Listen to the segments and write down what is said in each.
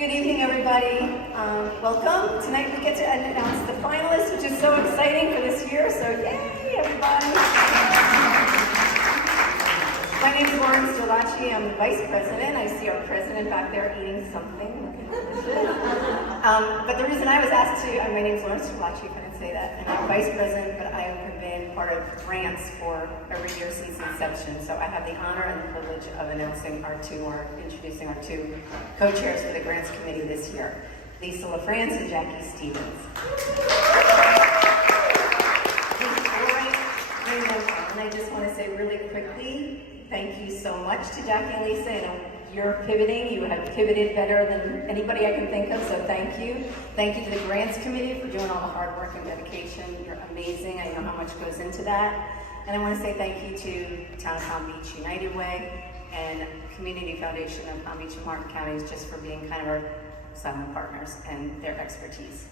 Good evening, everybody. Welcome. Tonight we get to announce the finalists, which is so exciting for this year, so yay, everybody. My name is Lauren Stolacci. I'm the Vice President. I see our President back there eating something. But the reason I was asked to, my name is Lauren Stolacci, if I didn't say that, and I'm Vice President, but I have been part of grants for every year since inception, so I have the honor and the privilege of introducing our two co-chairs for the Grants Committee this year, Lisa LaFrance and Jackie Stevens. Before I bring them on, I just want to say really quickly, thank you so much to Jackie and Lisa. I know you're pivoting. You have pivoted better than anybody I can think of, so thank you. Thank you to the Grants Committee for doing all the hard work and dedication. You're amazing. I know how much goes into that. And I want to say thank you to Town of Palm Beach United Way and Community Foundation of Palm Beach and Martin Counties just for being kind of our silent partners and their expertise.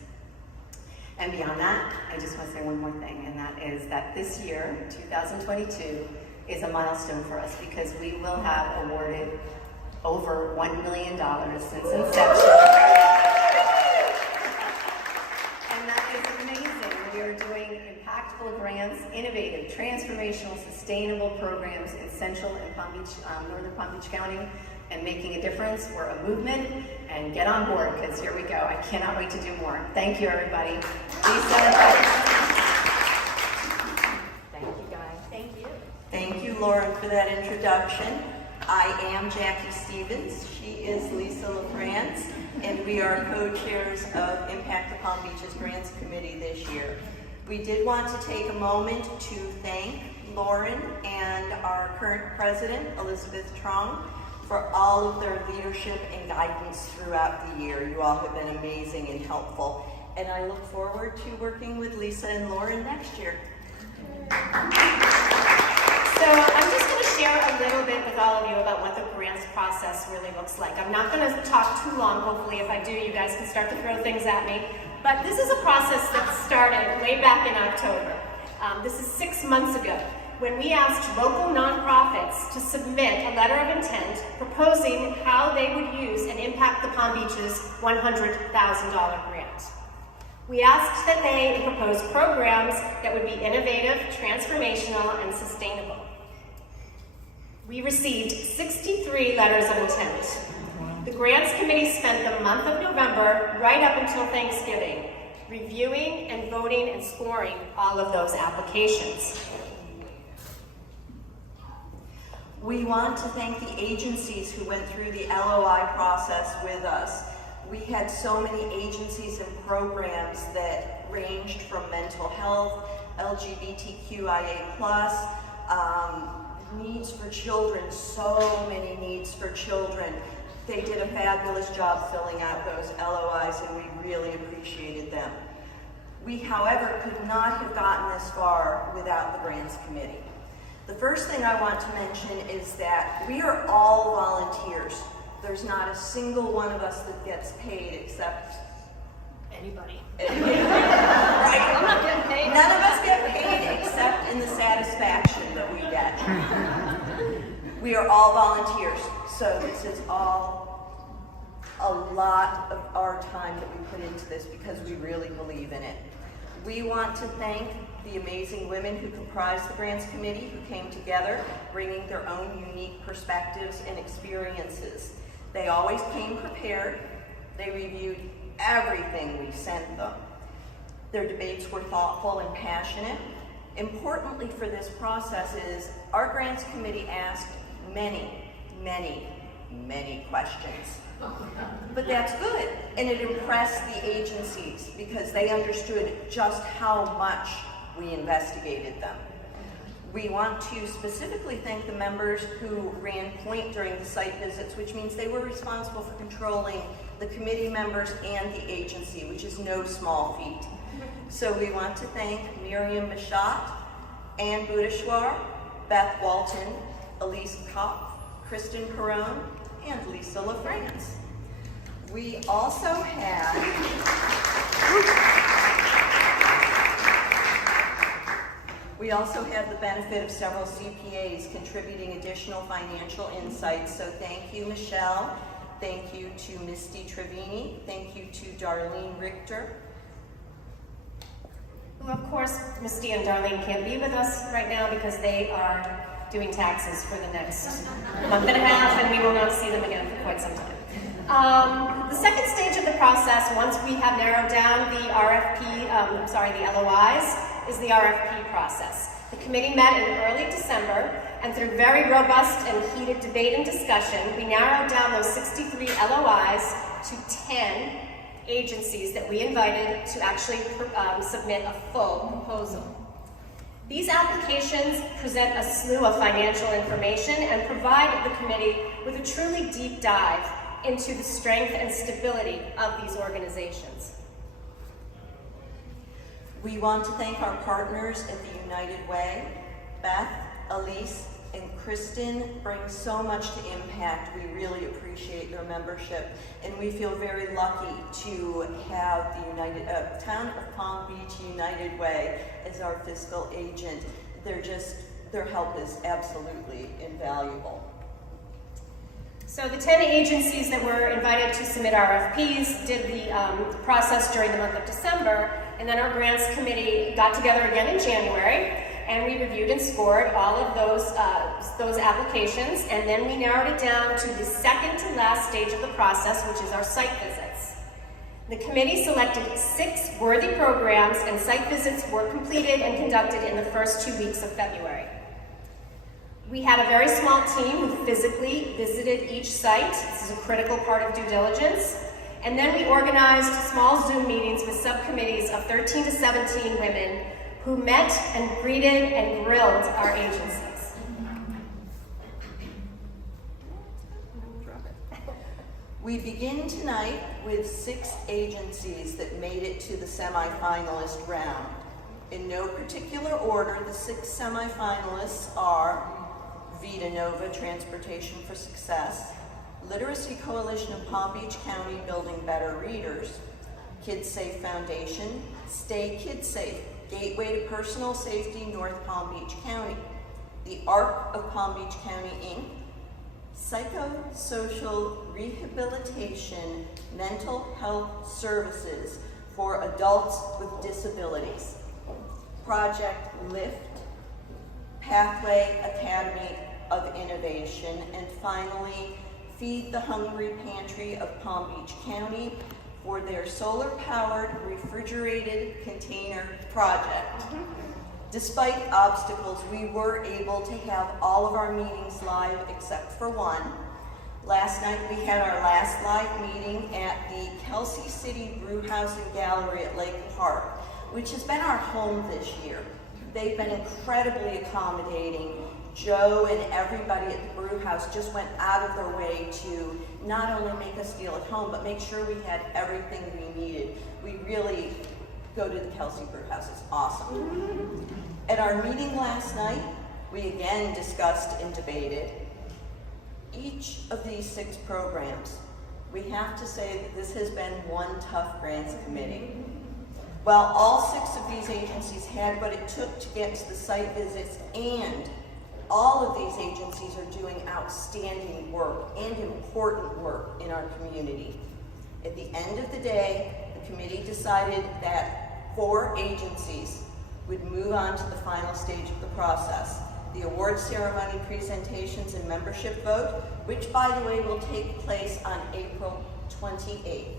And beyond that, I just want to say one more thing, and that is that this year, 2022, is a milestone for us because we will have awarded over $1 million since inception. And that is amazing. We are doing impactful grants, innovative, transformational, sustainable programs in Central and Palm Beach, Northern Palm Beach County, and making a difference. We're a movement, and get on board, because here we go. I cannot wait to do more. Thank you, everybody. Lisa. Thank you, guys. Thank you. Thank you, Lauren, for that introduction. I am Jackie Stevens. She is Lisa LaFrance, and we are co-chairs of Impact the Palm Beaches Grants Committee this year. We did want to take a moment to thank Lauren and our current president, Elizabeth Trong, for all of their leadership and guidance throughout the year. You all have been amazing and helpful, and I look forward to working with Lisa and Lauren next year. So I'm just going to share a little bit with all of you about what the grants process really looks like. I'm not going to talk too long. Hopefully, if I do, you guys can start to throw things at me. But this is a process that started way back in October. This is 6 months ago, when we asked local nonprofits to submit a letter of intent proposing how they would use and impact the Palm Beaches $100,000 grant. We asked that they propose programs that would be innovative, transformational, and sustainable. We received 63 letters of intent. The Grants Committee spent the month of November right up until Thanksgiving, reviewing and voting and scoring all of those applications. We want to thank the agencies who went through the LOI process with us. We had so many agencies and programs that ranged from mental health, LGBTQIA+, needs for children, so many needs for children. They did a fabulous job filling out those LOIs, and we really appreciated them. We, however, could not have gotten this far without the Grants Committee. The first thing I want to mention is that we are all volunteers. There's not a single one of us that gets paid except Anybody. Right. I'm not getting paid. None of us get paid except in the satisfaction that we get. We are all volunteers, so this is all a lot of our time that we put into this because we really believe in it. We want to thank the amazing women who comprise the Grants Committee who came together, bringing their own unique perspectives and experiences. They always came prepared. They reviewed everything we sent them. Their debates were thoughtful and passionate. Importantly for this process is our Grants Committee asked many, many, many questions. But that's good, and it impressed the agencies because they understood just how much we investigated them. We want to specifically thank the members who ran point during the site visits, which means they were responsible for controlling the committee members and the agency, which is no small feat. So we want to thank Miriam Mishat, Ann Budeshwar, Beth Walton, Elise Kopp, Kristen Perrone, and Lisa LaFrance. We also had the benefit of several CPAs contributing additional financial insights, so thank you, Michelle. Thank you to Misty Trevini. Thank you to Darlene Richter. Well, of course, Misty and Darlene can't be with us right now because they are doing taxes for the next month and a half, and we will not see them again for quite some time. The second stage of the process, once we have narrowed down the the LOIs, is the RFP process. The committee met in early December, and through very robust and heated debate and discussion, we narrowed down those 63 LOIs to 10 agencies that we invited to actually submit a full proposal. These applications present a slew of financial information and provide the committee with a truly deep dive into the strength and stability of these organizations. We want to thank our partners at the United Way. Beth, Elise, and Kristen bring so much to Impact. We really appreciate their membership, and we feel very lucky to have the Town of Palm Beach United Way as our fiscal agent. Their help is absolutely invaluable. So the 10 agencies that were invited to submit RFPs did the process during the month of December, and then our grants committee got together again in January, and we reviewed and scored all of those applications, and then we narrowed it down to the second to last stage of the process, which is our site visits. The committee selected 6 worthy programs, and site visits were completed and conducted in the first 2 weeks of February. We had a very small team who physically visited each site. This is a critical part of due diligence. And then we organized small Zoom meetings with subcommittees of 13 to 17 women who met and greeted and grilled our agencies. We begin tonight with 6 agencies that made it to the semifinalist round. In no particular order, the 6 semifinalists are Vita Nova, Transportation for Success, Literacy Coalition of Palm Beach County, Building Better Readers, Kids Safe Foundation, Stay Kids Safe, Gateway to Personal Safety, North Palm Beach County, the ARC of Palm Beach County, Inc., Psychosocial Rehabilitation Mental Health Services for Adults with Disabilities, Project LIFT, Pathway Academy of Innovation, and finally, Feed the Hungry Pantry of Palm Beach County for their solar-powered refrigerated container project. Despite obstacles, we were able to have all of our meetings live except for one. Last night we had our last live meeting at the Kelsey City Brew House and Gallery at Lake Park, which has been our home this year. They've been incredibly accommodating. Joe and everybody at the brew house just went out of their way to not only make us feel at home, but make sure we had everything we needed. We really go to the Kelsey Brew House, it's awesome. At our meeting last night, we again discussed and debated each of these 6 programs. We have to say that this has been one tough grants committee. While all 6 of these agencies had what it took to get to the site visits, and all of these agencies are doing outstanding work and important work in our community. At the end of the day, the committee decided that 4 agencies would move on to the final stage of the process, the award ceremony, presentations, and membership vote, which, by the way, will take place on April 28th.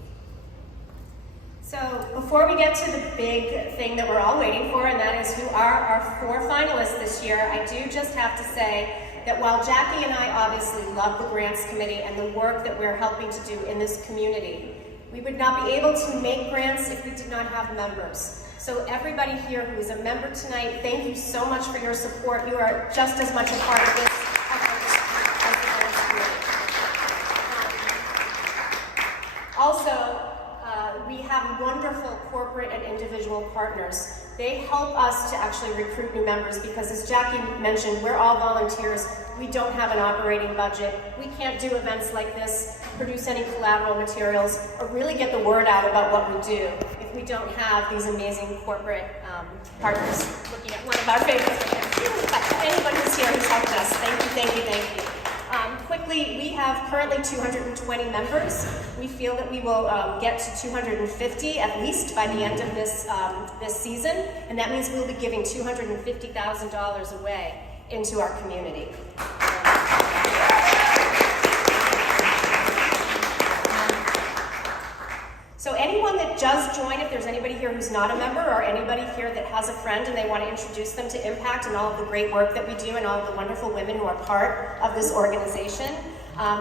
So before we get to the big thing that we're all waiting for, and that is who are our 4 finalists this year, I do just have to say that while Jackie and I obviously love the Grants Committee and the work that we're helping to do in this community, we would not be able to make grants if we did not have members. So everybody here who is a member tonight, thank you so much for your support. You are just as much a part of this as the Grants Committee. Also, we have wonderful corporate and individual partners. They help us to actually recruit new members because, as Jackie mentioned, we're all volunteers. We don't have an operating budget. We can't do events like this, produce any collateral materials, or really get the word out about what we do if we don't have these amazing corporate partners. Looking at one of our favorites right there. But anybody who's here who's helped us, thank you, thank you, thank you. Quickly, we have have currently 220 members. We feel that we will get to 250 at least by the end of this season, and that means we'll be giving $250,000 away into our community. So anyone that does join, if there's anybody here who's not a member or anybody here that has a friend and they want to introduce them to Impact and all of the great work that we do and all of the wonderful women who are part of this organization,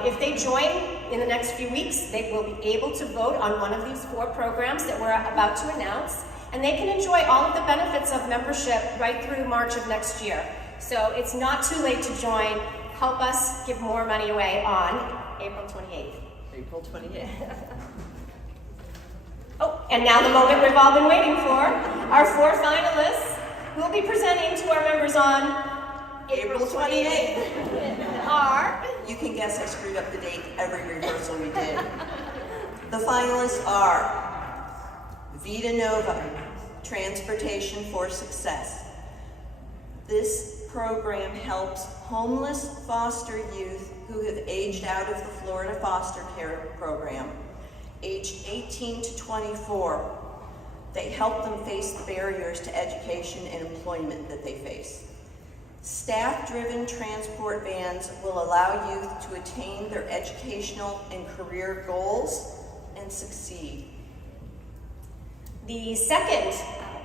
if they join in the next few weeks, they will be able to vote on one of these 4 programs that we're about to announce, and they can enjoy all of the benefits of membership right through March of next year. So it's not too late to join. Help us give more money away on April 28th. April 28th. Oh, and now the moment we've all been waiting for. Our 4 finalists will be presenting to our members on April 28th. Are... You can guess I screwed up the date every rehearsal we did. The finalists are Vita Nova, Transportation for Success. This program helps homeless foster youth who have aged out of the Florida foster care program, aged 18 to 24. They help them face the barriers to education and employment that they face. Staff-driven transport vans will allow youth to attain their educational and career goals and succeed. The second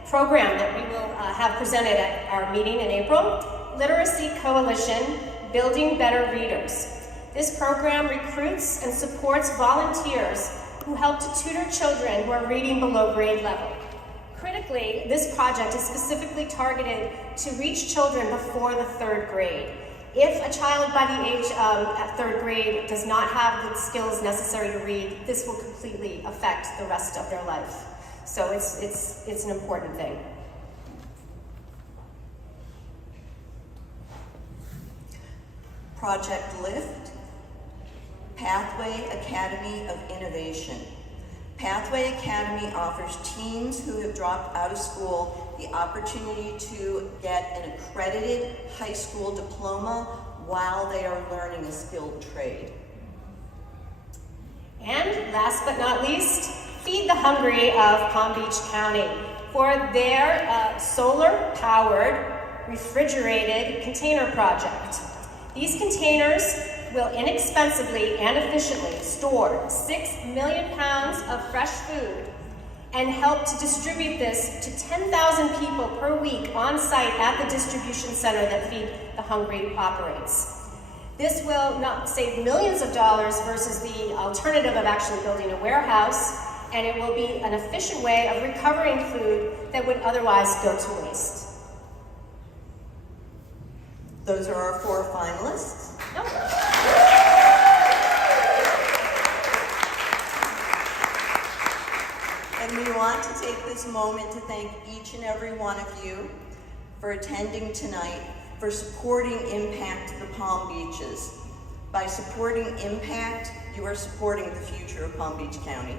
program that we will have presented at our meeting in April, Literacy Coalition, Building Better Readers. This program recruits and supports volunteers who help to tutor children who are reading below grade level. Critically, this project is specifically targeted to reach children before the 3rd grade. If a child by the age at 3rd grade does not have the skills necessary to read, this will completely affect the rest of their life. So it's an important thing. Project Lift, Pathway Academy of Innovation. Pathway Academy offers teens who have dropped out of school the opportunity to get an accredited high school diploma while they are learning a skilled trade. And last but not least, Feed the Hungry of Palm Beach County for their solar-powered refrigerated container project. These containers will inexpensively and efficiently store 6 million pounds of fresh food and help to distribute this to 10,000 people per week on site at the distribution center that Feed the Hungry operates. This will not save millions of dollars versus the alternative of actually building a warehouse, and it will be an efficient way of recovering food that would otherwise go to waste. Those are our 4 finalists. And we want to take this moment to thank each and every one of you for attending tonight, for supporting Impact the Palm Beaches. By supporting Impact, you are supporting the future of Palm Beach County.